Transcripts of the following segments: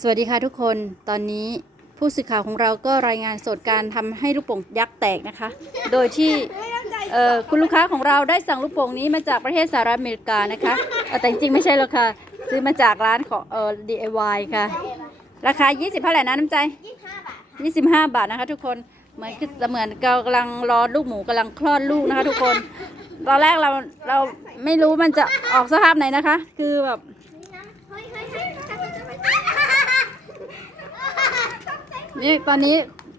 สวัสดีค่ะทุกคนตอนนี้ผู้สื่อข่าวของเราก็รายงานสดการทำให้ลูกโป่งยักษ์แตกนะคะ โดยที่เอ่อคุณลูกค้าของเราได้สั่งลูกโป่งนี้มาจากประเทศสหรัฐอเมริกานะคะเอ่อแต่จริงๆไม่ใช่หรอกค่ะ ซื้อมาจากร้านของเอ่อ DIY ค่ะ ราคา 20เท่าไหร่นะน้ำใจ 25 บาทนะคะทุกคนเหมือนคือเหมือนเรากำลังรอลูกหมูกำลังคลอดลูกนะคะ ทุกคน ตอนแรกเราเราไม่รู้มันจะออกสภาพไหนนะคะ คือแบบ นี่ตอนนี้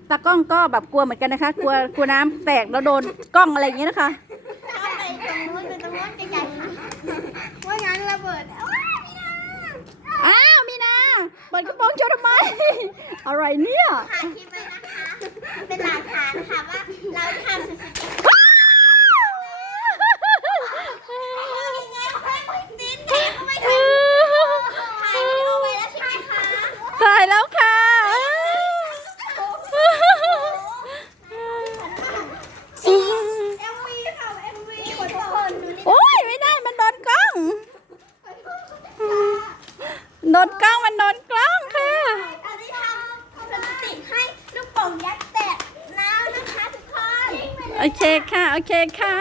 ตากล้องก็แบบกลัวเหมือนกันนะคะ กลัวกลัวน้ำแตกแล้วโดนกล้องอะไรอย่างเงี้ยนะคะว่างั้นระเบิดว้าวมีนาอ้าวมีนาเปิดกระโปรงโชว์ทำไม อะไรเนี่ย ถ่ายคลิปไว้นะคะ เป็นหลักฐานค่ะว่าเราทำสุดๆยังไงให้ไม่ติดแต่ก็ไม่ทันถ่ายวิดีโอไว้แล้วใช่ไหมคะถ่ายแล้วค่ะ เอ็มวีค่ะเอ็มวีขอทุกคนดูนี่ โอ้ยไม่ได้มันโดนกล้อง โดนกล้องมันโดนกล้องค่ะ เราได้ทำสถิติให้ลูกโป่งยักษ์แตกแล้วนะคะทุกคน โอเคค่ะ โอเคค่ะ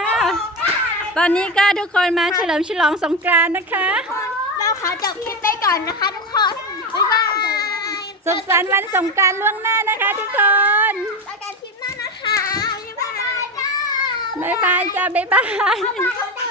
ตอนนี้ก็ทุกคนมาเฉลิมฉลองสงกรานต์นะคะ เราขอจบคลิปไปก่อนนะคะทุกคน บ๊ายบายสุขสันต์วันสงกรานต์ล่วงหน้านะคะทุกคนแล้วกันคลิปหน้านะคะ บ๊ายบายจ้า บ๊ายบายจ้า บ๊ายบายบ๊ายบาย